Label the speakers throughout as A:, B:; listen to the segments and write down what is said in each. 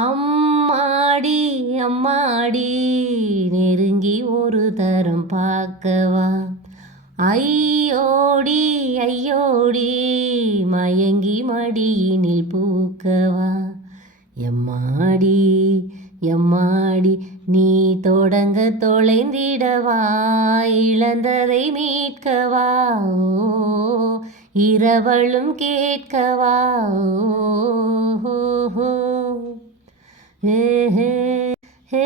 A: அம்மாடி அம்மாடி நெருங்கி ஒரு தரம் பார்க்கவா? ஐயோடி ஐயோடி மயங்கி மடியினில் பூக்கவா? எம்மாடி எம்மாடி நீ தொடங்க தொலைந்திடவா? இழந்ததை மீட்கவா? இரவளும் கேட்கவா? ஓ. ஹே ஹே ஹே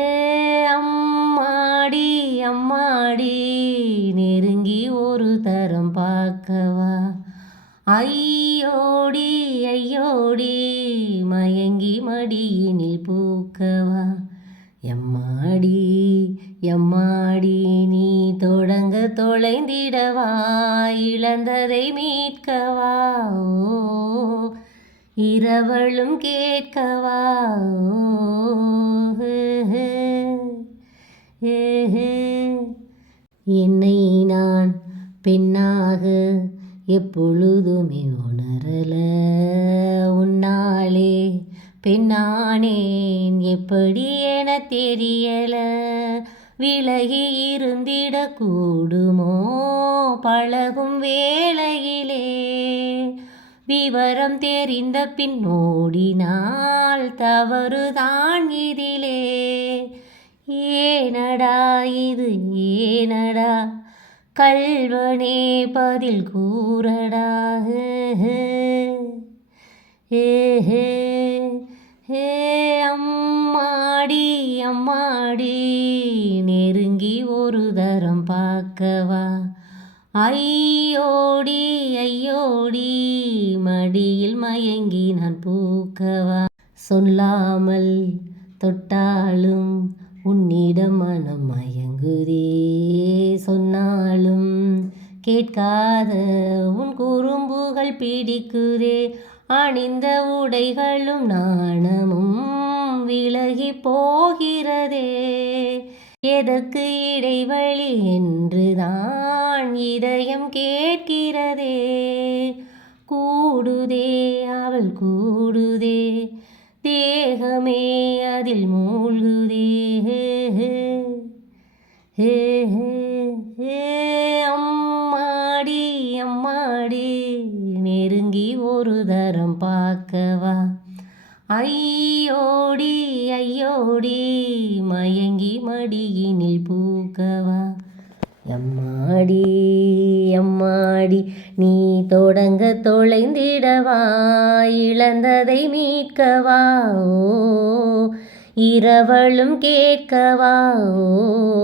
A: அம்மாடி அம்மாடி நெருங்கி ஒரு தரம் பார்க்கவா. ஐயோடி ஐயோடி மயங்கி மடியினில் பூக்கவா. எம்மாடி எம்மாடி நீ தொடங்க தொலைந்திடவா. இழந்ததை மீட்கவா. ஓ இரவளும் கேட்கவா? ஹே. என்னை நான் பெண்ணாக எப்பொழுதுமே உணரல. உன்னாலே பெண்ணானேன் எப்படி என தெரியல. விலகி இருந்திடக்கூடுமோ? பழகும் வேளையிலே விவரம் தெரிந்த பின் ஓடினால் தவறுதான் இதிலே. ஏனடா இது? ஏனடா? கல்வனே பதில் கூறடா. ஏ அம்மாடி அம்மாடி நெருங்கி ஒரு தரம் பார்க்கவா? ஐயோடி ஐயோடி. மடியில் மயங்கி நான் பூக்கவா. சொல்லாமல் தொட்டாலும் உன்னிடம் மனம் மயங்குதே. சொன்னாலும் கேட்காத உன் குறும்புகள் பிடிக்குதே. அணிந்த உடைகளும் நாணமும் விலகி போகிறதே. எதற்கு இடைவெளி என்றுதான் இதயம் கேட்கிறதே. கூடுதே அவள் கூடுதே. தேகமே அதில் மூழ்குதே. ஹே ஹே அம்மாடி அம்மாடி நெருங்கி ஒரு தரம் பார்க்கவா. ஐயோடி ஐயோடி மயங்கி மடியினில் பூக்கவா. எம்மாடி எம்மாடி நீ இழந்ததை மீட்கவா ஓ இரவளும் கேட்கவா ஓ